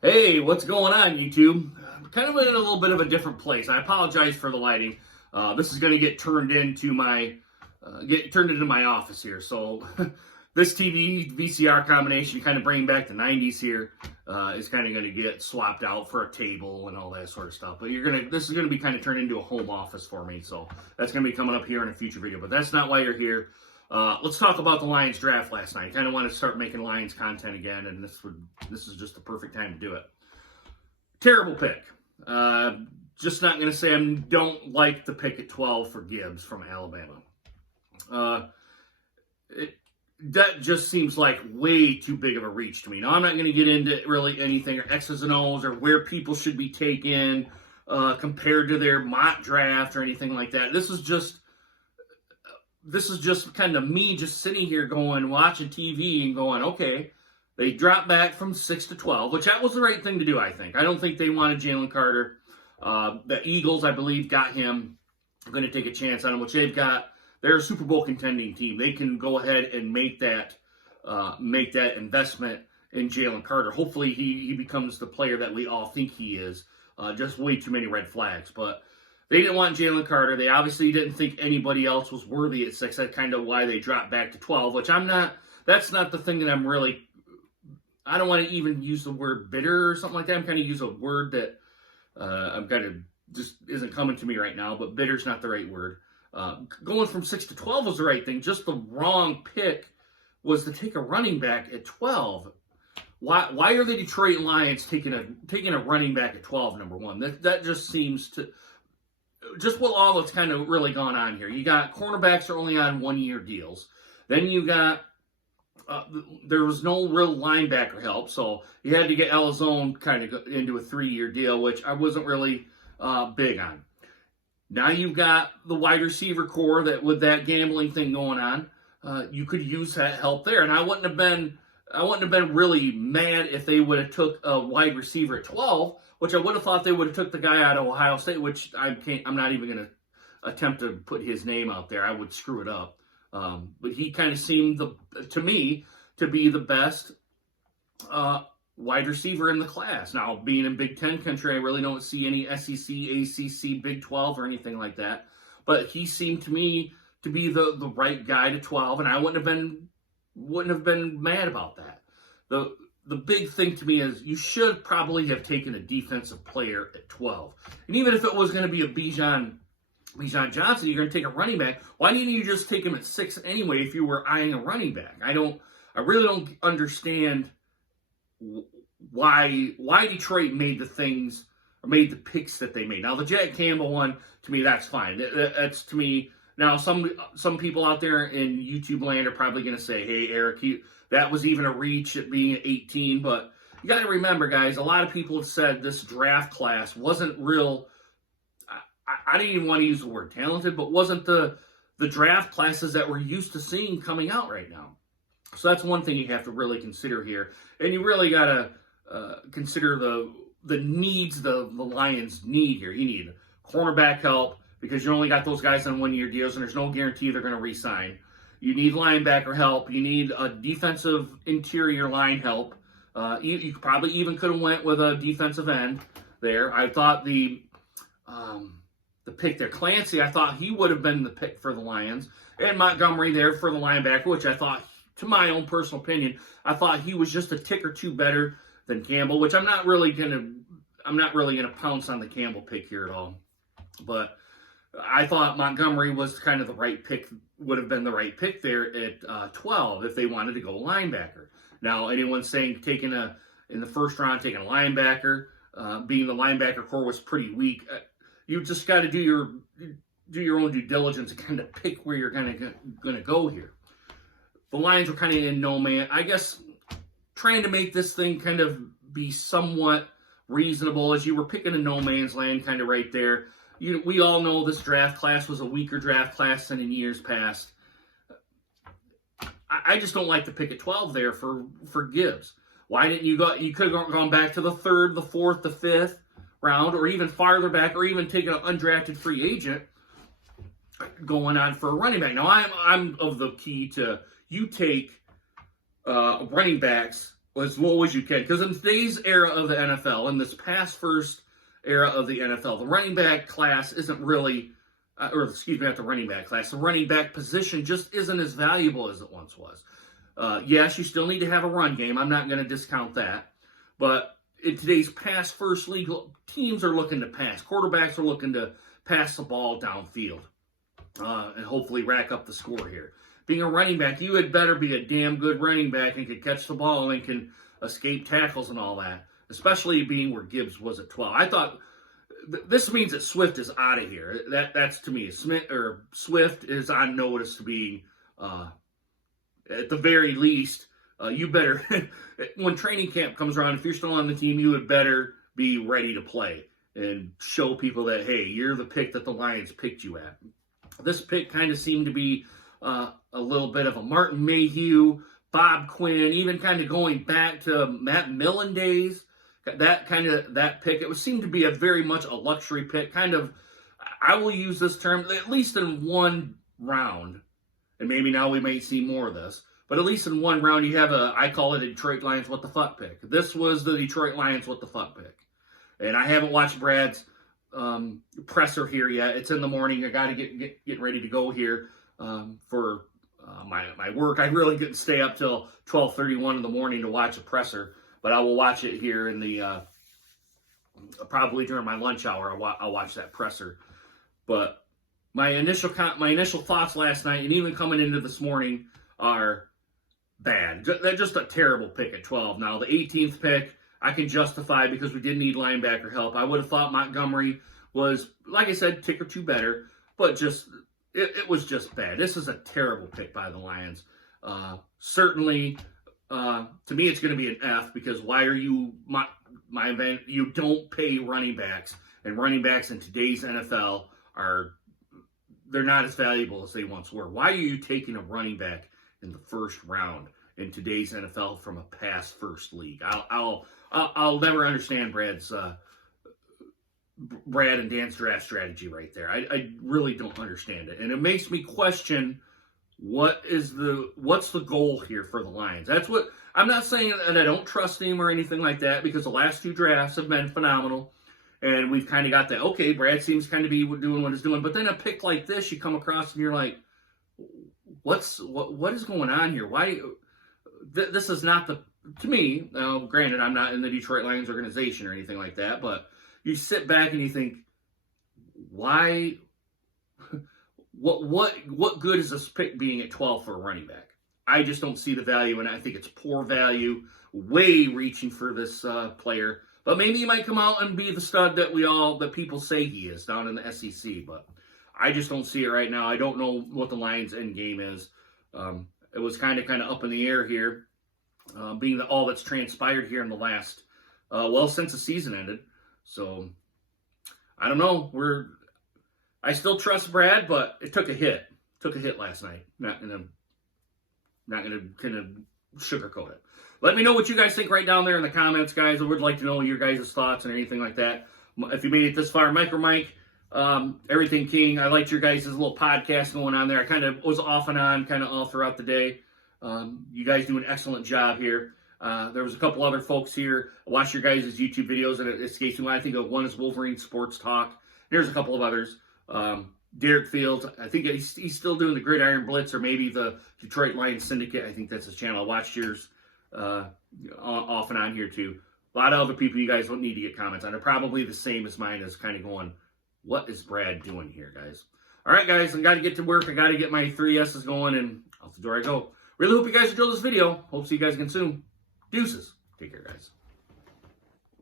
Hey, what's going on, YouTube? I'm kind of in a little bit of a different place. I apologize for the lighting. This is going to get turned into my office here. So this TV VCR combination, kind of bringing back the '90s here, is kind of going to get swapped out for a table and all that sort of stuff. But this is gonna be kind of turned into a home office for me. So that's going to be coming up here in a future video. But that's not why you're here. Let's talk about the Lions draft last night. I kind of want to start making Lions content again, and this is just the perfect time to do it. Terrible pick. Just not going to say I don't like the pick at 12 for Gibbs from Alabama. That just seems like way too big of a reach to me. Now, I'm not going to get into really anything or X's and O's or where people should be taken compared to their mock draft or anything like that. This is just kind of me just sitting here watching TV and going, okay, they dropped back from 6 to 12, which that was the right thing to do, I think. I don't think they wanted Jalen Carter. The Eagles, I believe, got him. I'm going to take a chance on him, which they're a Super Bowl contending team. They can go ahead and make that investment in Jalen Carter. Hopefully he becomes the player that we all think he is. Just way too many red flags, but they didn't want Jalen Carter. They obviously didn't think anybody else was worthy at 6. That's kind of why they dropped back to 12, which that's not the thing that I don't want to even use the word bitter or something like that. I'm kind of use a word that I'm kind of just isn't coming to me right now, but bitter's not the right word. Going from 6 to 12 was the right thing. Just the wrong pick was to take a running back at 12. Why are the Detroit Lions taking a running back at 12, number one? That just seems to... Just what all that's kind of really gone on here. You got cornerbacks are only on 1-year deals. Then you got there was no real linebacker help, so you had to get Elizone kind of into a 3-year deal, which I wasn't really big on. Now you've got the wide receiver core that with that gambling thing going on, you could use that help there, and I wouldn't have been really mad if they would have took a wide receiver at 12. Which I would have thought they would have took the guy out of Ohio State, which I'm not even going to attempt to put his name out there. I would screw it up. But he kind of seemed, to me, to be the best wide receiver in the class. Now, being in Big Ten country, I really don't see any SEC, ACC, Big 12, or anything like that. But he seemed to me to be the right guy to 12, and I wouldn't have been mad about that. The big thing to me is you should probably have taken a defensive player at 12. And even if it was going to be a Bijan Johnson, you're going to take a running back. Why didn't you just take him at 6 anyway if you were eyeing a running back? I really don't understand why Detroit made the picks that they made. Now, the Jack Campbell one, to me, that's fine. That's, to me, now some people out there in YouTube land are probably going to say, hey, Eric, that was even a reach at being 18, but you got to remember, guys, a lot of people have said this draft class wasn't real. I didn't even want to use the word talented, but wasn't the draft classes that we're used to seeing coming out right now. So that's one thing you have to really consider here, and you really got to consider the needs the Lions need here. You need cornerback help because you only got those guys on 1-year deals, and there's no guarantee they're going to re-sign. You need linebacker help. You need a defensive interior line help. You probably even could have went with a defensive end there. I thought the pick there, Clancy, I thought he would have been the pick for the Lions. And Montgomery there for the linebacker, which I thought, to my own personal opinion, I thought he was just a tick or two better than Campbell, which I'm not really gonna pounce on the Campbell pick here at all. But I thought Montgomery was kind of the right pick, would have been the right pick there at 12 if they wanted to go linebacker. Now, anyone saying in the first round, taking a linebacker, being the linebacker core was pretty weak, you just got to do your own due diligence and kind of pick where you're going to go here. The Lions were kind of in no man. I guess trying to make this thing kind of be somewhat reasonable as you were picking a no man's land kind of right there. We all know this draft class was a weaker draft class than in years past. I just don't like the pick at 12 there for Gibbs. Why didn't you go? You could have gone back to the 3rd, the 4th, the 5th round, or even farther back, or even taken an undrafted free agent going on for a running back. Now, I'm of the key to you take running backs as low as you can. Because in today's era of the NFL, in this pass first era of the NFL, the running back class isn't really, or excuse me, not the running back class, the running back position just isn't as valuable as it once was. Yes, you still need to have a run game. I'm not going to discount that. But in today's pass first league, teams are looking to pass. Quarterbacks are looking to pass the ball downfield and hopefully rack up the score here. Being a running back, you had better be a damn good running back and can catch the ball and can escape tackles and all that, especially being where Gibbs was at 12. I thought this means that Swift is out of here. That's to me. Swift is on notice to being, at the very least, you better, when training camp comes around, if you're still on the team, you would better be ready to play and show people that, hey, you're the pick that the Lions picked you at. This pick kind of seemed to be a little bit of a Martin Mayhew, Bob Quinn, even kind of going back to Matt Millen days. That pick, it seemed to be a very much a luxury pick. Kind of, I will use this term, at least in one round, and maybe now we may see more of this, but at least in one round you have I call it a Detroit Lions what the fuck pick. This was the Detroit Lions what the fuck pick. And I haven't watched Brad's presser here yet. It's in the morning. I got to get ready to go here for my work. I really couldn't stay up till 12:31 in the morning to watch a presser, but I will watch it here in the probably during my lunch hour. I'll watch that presser. But my initial thoughts last night and even coming into this morning are bad. They're just a terrible pick at 12. Now the 18th pick I can justify because we did need linebacker help. I would have thought Montgomery was, like I said, tick or two better, but just it was just bad. This is a terrible pick by the Lions. Certainly, to me, it's going to be an F because why are you my event? You don't pay running backs, and running backs in today's NFL they're not as valuable as they once were. Why are you taking a running back in the first round in today's NFL from a pass first league? I'll never understand Brad and Dan's draft strategy right there. I really don't understand it. And it makes me question what's the goal here for the Lions. That's what I'm not saying that I don't trust him or anything like that because the last two drafts have been phenomenal. And we've kind of got that, okay, Brad seems kind of be doing what he's doing. But then a pick like this, you come across and you're like, what is going on here? Why? This is not to me, granted, I'm not in the Detroit Lions organization or anything like that, but you sit back and you think, why? What good is this pick being at 12 for a running back? I just don't see the value, and I think it's poor value, way reaching for this player. But maybe he might come out and be the stud that people say he is down in the SEC. But I just don't see it right now. I don't know what the Lions' end game is. It was kind of up in the air here, being all that's transpired here in the last, since the season ended. So I don't know. I still trust Brad, but it took a hit. Took a hit last night. Not gonna kind of sugarcoat it. Let me know what you guys think right down there in the comments, guys. I would like to know your guys' thoughts and anything like that. If you made it this far, Mike or Mike, Everything King, I liked your guys' little podcast going on there. I kind of was off and on kind of all throughout the day. You guys do an excellent job here. There was a couple other folks here. I watched your guys' YouTube videos, and it escapes me. I think of one is Wolverine Sports Talk. There's a couple of others. Derek Fields, I think he's still doing the Gridiron Blitz or maybe the Detroit Lions Syndicate. I think that's his channel. I watched yours off and on here too. A lot of other people you guys don't need to get comments on. They're probably the same as mine, is kind of going, what is Brad doing here, guys? All right, guys, I got to get to work. I got to get my 3 S's going, and out the door I go. Really hope you guys enjoyed this video. Hope to see you guys again soon. Deuces. Take care, guys.